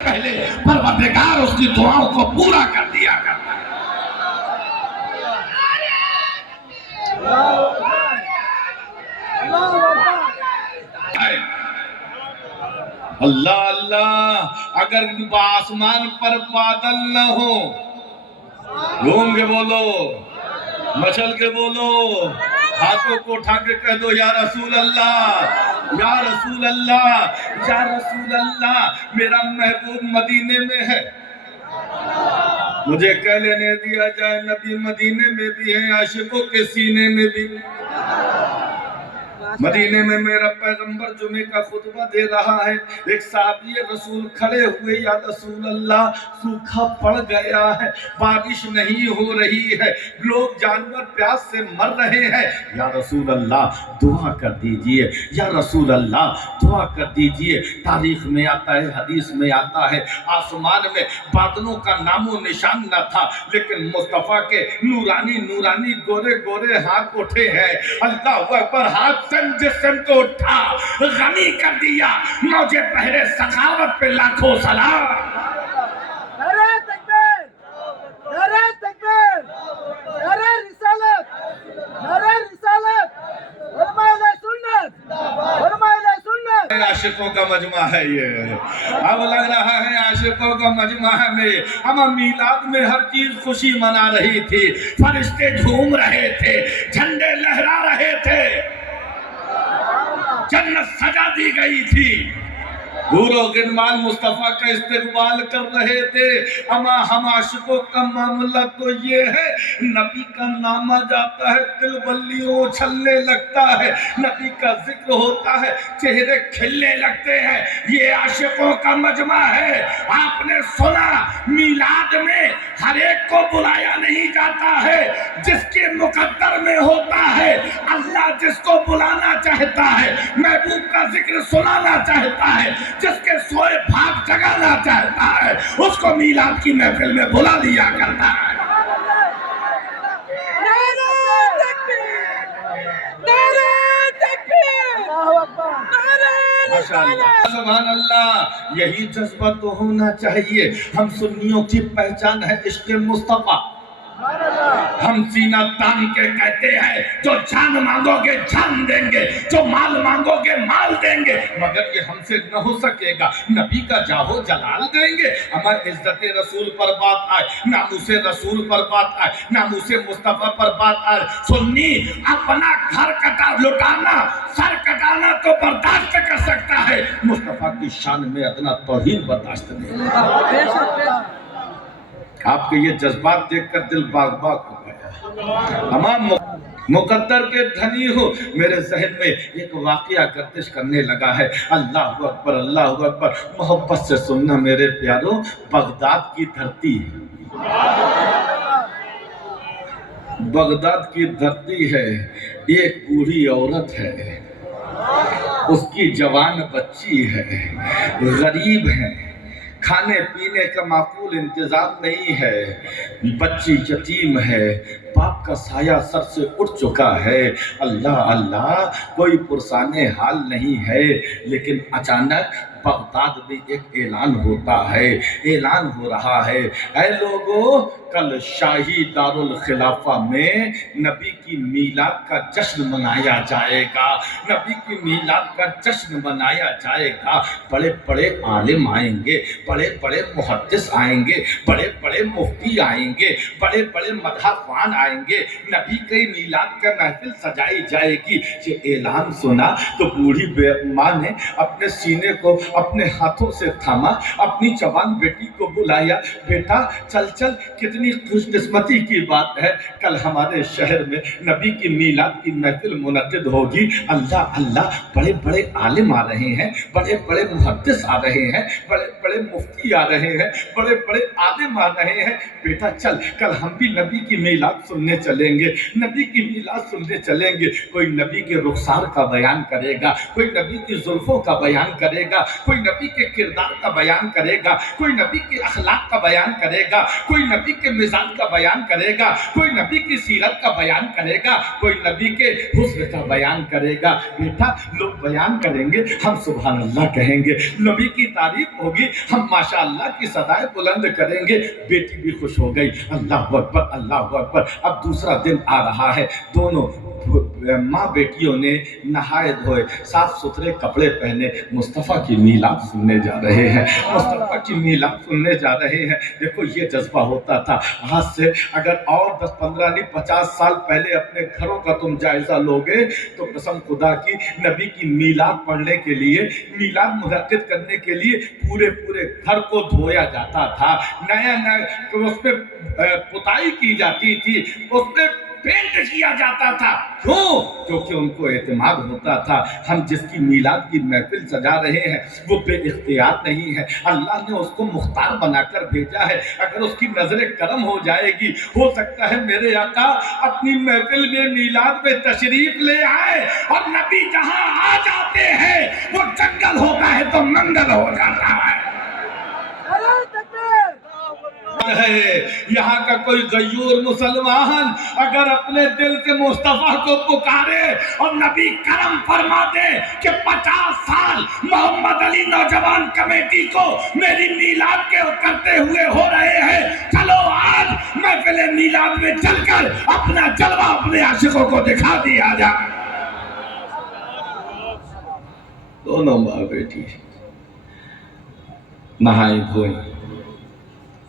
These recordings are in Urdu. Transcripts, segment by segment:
پہلے پروردگار اس کی دعاؤں کو پورا کر دیا کرتا ہے۔ اللہ اللہ، اگر آسمان پر بادل نہ ہو، گھوم کے بولو، مچل کے بولو، ہاتھوں کو اٹھا کے کہہ دو یا رسول اللہ، یا رسول اللہ، یا رسول اللہ، میرا محبوب مدینے میں ہے، مجھے کہہ لینے دیا جائے نبی مدینے میں بھی ہے، عاشقوں کے سینے میں بھی۔ مدینے میں میرا پیغمبر جمعے کا خطبہ دے رہا ہے، ایک صحابی رسول کھڑے ہوئے، یا رسول اللہ سوکھا پڑ گیا ہے، بارش نہیں ہو رہی ہے، لوگ جانور پیاس سے مر رہے ہیں، یا رسول اللہ دعا کر دیجئے، یا رسول اللہ دعا کر دیجئے۔ تاریخ میں آتا ہے، حدیث میں آتا ہے، آسمان میں بادلوں کا نام و نشان نہ تھا، لیکن مصطفیٰ کے نورانی نورانی گورے گورے ہاتھ اٹھے ہیں، اللہ اکبر، ہاتھ سے جسم کو اٹھا غنی کر دیا، موجے پہرے سخاوت پہ لاکھوں سلام۔ نعرہ تکبیر، نعرہ تکبیر، نعرہ رسالت، نعرہ رسالت، علماء اہل سنت، علماء اہل سنت۔ عاشقوں کا مجمع ہے یہ، اب لگ رہا ہے عاشقوں کا مجمع ہے میں۔ اما میلاد میں ہر چیز خوشی منا رہی تھی، فرشتے جھوم رہے تھے، جھنڈے لہرا رہے تھے، جنت سجا دی گئی تھی، حور و غلمان مصطفیٰ کا استقبال کر رہے تھے۔ اما ہم عاشقوں کا معاملہ تو یہ ہے، نبی کا نام جاتا ہے دل بلیوں اچھلنے لگتا ہے، نبی کا ذکر ہوتا ہے چہرے کھلنے لگتے ہیں، یہ عاشقوں کا مجمع ہے۔ آپ نے سنا میلاد میں ہر ایک کو بلایا نہیں جاتا ہے، جس کے مقدر میں ہوتا ہے، اللہ جس کو بلانا چاہتا ہے، محبوب کا ذکر سنانا چاہتا ہے، جس کے سوئے بھاگ جگانا چاہتا ہے، اس کو میلاد کی محفل میں بلا لیا کرتا ہے۔ نعرہ تکبیر، نعرہ تکبیر، نعرہ رسالت۔ سبحان اللہ، یہی جذبہ تو ہونا چاہیے۔ ہم سنیوں کی پہچان ہے عشق مصطفیٰ، ہم سینہ تان کے کہتے ہیں جو جان مانگو گے جان دیں گے، جو مال مانگو گے مال دیں گے، مگر یہ ہم سے نہ ہو سکے گا، نبی کا جاہو جلال دیں گے۔ ہمارے عزت رسول پر بات آئے، ناموس رسول پر بات آئے، ناموس مصطفیٰ پر بات آئے، سنی اپنا گھر کٹا لٹانا سر کٹانا تو برداشت کر سکتا ہے، مصطفیٰ کی شان میں ادنا توہین برداشت نہیں۔ آپ کے یہ جذبات دیکھ کر دل باغ باغ ہو گیا۔ تمام مقدر کے دھنی ہو، میرے ذہن میں ایک واقعہ گردش کرنے لگا ہے۔ اللہ اکبر، اللہ اکبر، محبت سے سننا میرے پیاروں، بغداد کی دھرتی ہے، بغداد کی دھرتی ہے، ایک بوڑھی عورت ہے، اس کی جوان بچی ہے، غریب ہے، کھانے پینے کا معقول انتظام نہیں ہے، بچی یتیم ہے، باپ کا سایہ سر سے اٹھ چکا ہے۔ اللہ اللہ، کوئی پرسان حال نہیں ہے، لیکن اچانک بغداد میں ایک اعلان ہوتا ہے، اعلان ہو رہا ہے، اے لوگو، کل شاہی دارالخلافہ میں نبی کی میلاد کا جشن منایا جائے گا، نبی کی میلاد کا جشن منایا جائے گا، بڑے بڑے عالم آئیں گے، بڑے بڑے محدث آئیں گے، بڑے بڑے مفتی آئیں گے، بڑے بڑے مدح خوان آئیں گے، نبی کی میلاد کا محفل سجائی جائے گی۔ یہ اعلان سنا تو بوڑھی ماں نے اپنے سینے کو اپنے ہاتھوں سے تھاما، اپنی جوان بیٹی کو بلایا، بیٹا چل چل، کتنی خوش قسمتی کی بات ہے، کل ہمارے شہر میں نبی کی میلاد کی محفل منعقد ہوگی۔ اللہ اللہ، بڑے بڑے عالم آ رہے ہیں، بڑے بڑے محدث آ رہے ہیں، بڑے بڑے مفتی آ رہے ہیں، بڑے بڑے عالم آ رہے ہیں، بیٹا چل، کل ہم بھی نبی کی میلاد سننے چلیں گے، نبی کی میلاد سننے چلیں گے۔ کوئی نبی کے رخسار کا بیان کرے گا، کوئی نبی کی زلفوں کا بیان کرے گا، کوئی نبی کے کردار کا بیان کرے گا، کوئی نبی کے اخلاق کا بیان کرے گا، کوئی نبی کے مزاج کا بیان کرے گا، کوئی نبی کی سیرت کا بیان کرے گا، کوئی نبی کے حسن کا بیان کرے گا۔ بیٹا لوگ بیان کریں گے، ہم سبحان اللہ کہیں گے، نبی کی تعریف ہوگی، ہم ماشاءاللہ کی صدائیں بلند کریں گے۔ بیٹی بھی خوش ہو گئی، اللہ اکبر اللہ اکبر۔ اب دوسرا دن آ رہا ہے، دونوں ماں بیٹیوں نے نہائے دھوئے، صاف ستھرے کپڑے پہنے، مصطفیٰ کی میلاد سننے جا رہے ہیں، مصطفیٰ کی میلاد سننے جا رہے ہیں۔ دیکھو یہ جذبہ ہوتا تھا آج سے اگر اور 10-15 نہیں 50 سال پہلے اپنے گھروں کا تم جائزہ لوگے تو قسم خدا کی نبی کی میلاد پڑھنے کے لیے، میلاد منعقد کرنے کے لیے پورے گھر کو دھویا جاتا تھا، نیا اس پہ پتائی کی جاتی تھی، اس پہ پینٹ کیا جاتا تھا۔ کیوں؟ کیونکہ ان کو اعتماد ہوتا تھا ہم جس کی میلاد کی محفل سجا رہے ہیں وہ بے اختیار نہیں ہے، اللہ نے اس کو مختار بنا کر بھیجا ہے۔ اگر اس کی نظر کرم ہو جائے گی، ہو سکتا ہے میرے آقا اپنی محفل میں میلاد میں تشریف لے آئے، اور نبی جہاں آ جاتے ہیں وہ جنگل ہوتا ہے تو منگل ہو جاتا ہے۔ ہے یہاں کا کوئی غیور مسلمان اگر اپنے دل سے مصطفیٰ کو پکارے اور نبی کرم فرما دے کہ 50 سال محمد علی نوجوان کمیٹی کو میری میلاد کے کرتے ہوئے ہو رہے ہیں، چلو آج محفل میلاد میں چل کر اپنا جلوہ اپنے عاشقوں کو دکھا دیا جائے۔ دونوں ماں بیٹی نہائی دھوئی،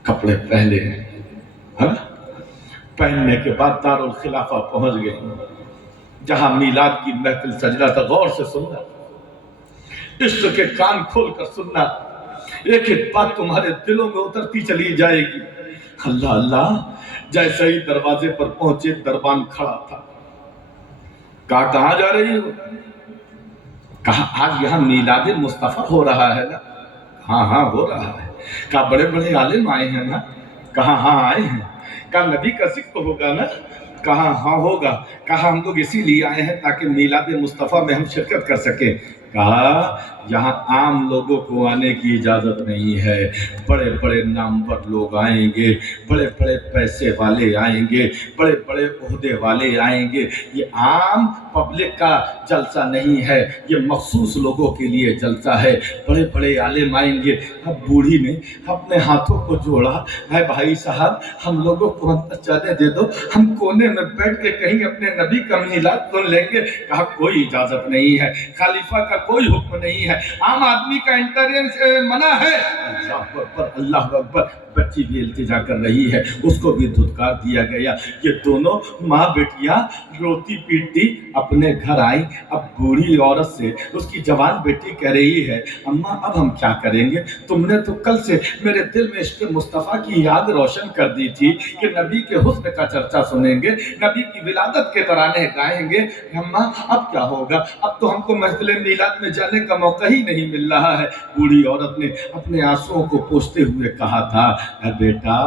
کپڑے پہنے، پہننے کے بعد دارالخلافہ پہنچ گئے جہاں میلاد کی محفل سج رہا تھا۔ غور سے سننا، عشق کے کان کھول کر سننا، ایک ایک بات تمہارے دلوں میں اترتی چلی جائے گی۔ اللہ اللہ، جیسے ہی دروازے پر پہنچے دربان کھڑا تھا، کہا کہاں جا رہی ہو؟ کہا آج یہاں میلاد مصطفیٰ ہو رہا ہے نا؟ ہاں ہاں ہو رہا ہے۔ کہا بڑے بڑے عالم آئے ہیں نا؟ کہا ہاں آئے ہیں۔ کہا نبی کا ذکر ہوگا نا؟ کہا ہاں ہوگا۔ کہا ہم لوگ اسی لیے آئے ہیں تاکہ میلاد مصطفیٰ میں ہم شرکت کر سکیں۔ کہا یہاں عام لوگوں کو آنے کی اجازت نہیں ہے، بڑے بڑے نامور لوگ آئیں گے، بڑے بڑے پیسے والے آئیں گے، بڑے بڑے عہدے والے آئیں گے، یہ عام پبلک کا جلسہ نہیں ہے، یہ مخصوص لوگوں کے لیے جلسہ ہے، بڑے بڑے عالم آئیں گے۔ اب بوڑھی نے اپنے ہاتھوں کو جوڑا، اے بھائی صاحب ہم لوگوں کو جانے دے دو، ہم کونے میں بیٹھ کے کہیں اپنے نبی کا میلاد سن لیں گے۔ کہا کوئی اجازت نہیں ہے، خلیفہ کا کوئی حکم نہیں ہے، عام آدمی کا انٹرنس منع ہے۔ اللہ اکبر اللہ اکبر، بچی بھی التجا کر رہی ہے، اس کو بھی دھتکار دیا گیا۔ یہ دونوں ماں بیٹیاں روتی پیٹتی اپنے گھر آئیں۔ اب بوڑھی عورت سے اس کی جوان بیٹی کہہ رہی ہے اماں اب ہم کیا کریں گے؟ تم نے تو کل سے میرے دل میں عشق مصطفیٰ کی یاد روشن کر دی تھی کہ نبی کے حسن کا چرچا سنیں گے، نبی کی ولادت کے ترانے گائیں گے۔ اماں اب کیا ہوگا؟ اب تو ہم کو محفل میلاد میں جانے کا موقع ہی نہیں مل رہا ہے۔ بوڑھی عورت نے اپنے آنسوؤں کو پوچھتے ہوئے کہا تھا اے بیٹا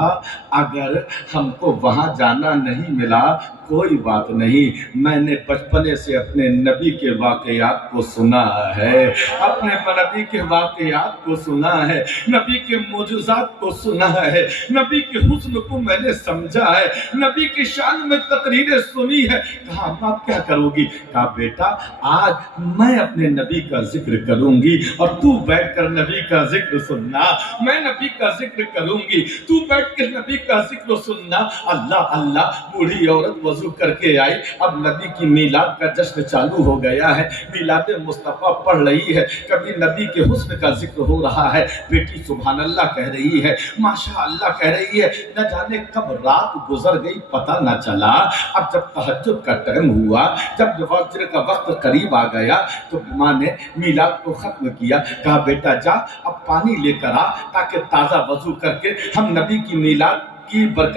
اگر ہم کو وہاں جانا نہیں ملا کوئی بات نہیں، میں نے بچپنے سے اپنے نبی کے واقعات کو سنا ہے، اپنے نبی کے واقعات کو سنا ہے، نبی کے معجزات کو سنا ہے، نبی کے حسن کو میں نے سمجھا ہے، نبی کی شان میں تقریریں سنی ہے۔ کہا آپ کیا کرو گی؟ کہا بیٹا آج میں اپنے نبی کا ذکر کروں گی اور تو بیٹھ کر نبی کا ذکر سننا، میں نبی کا ذکر کروں گی تو بیٹھ کر نبی کا ذکر سننا۔ اللہ اللہ، بوڑھی عورت وضو کر کے آئی، اب نبی کی میلاد کا جشن چالو ہو گیا ہے، میلاد مصطفیٰ پڑھ رہی ہے، کبھی نبی کے حسن کا ذکر ہو رہا ہے، بیٹی سبحان اللہ کہہ رہی ہے، ماشاء اللہ کہہ رہی ہے، نہ جانے کب رات گزر گئی پتہ نہ چلا۔ اب جب تہجد کا ٹائم ہوا، جب فجر کا وقت قریب آ گیا تو ماں نے میلاد کو ختم کیا۔ کہا بیٹا جا اب پانی لے کر آ تاکہ تازہ وضو کر کے ہم نبی کی میلاد کی برکت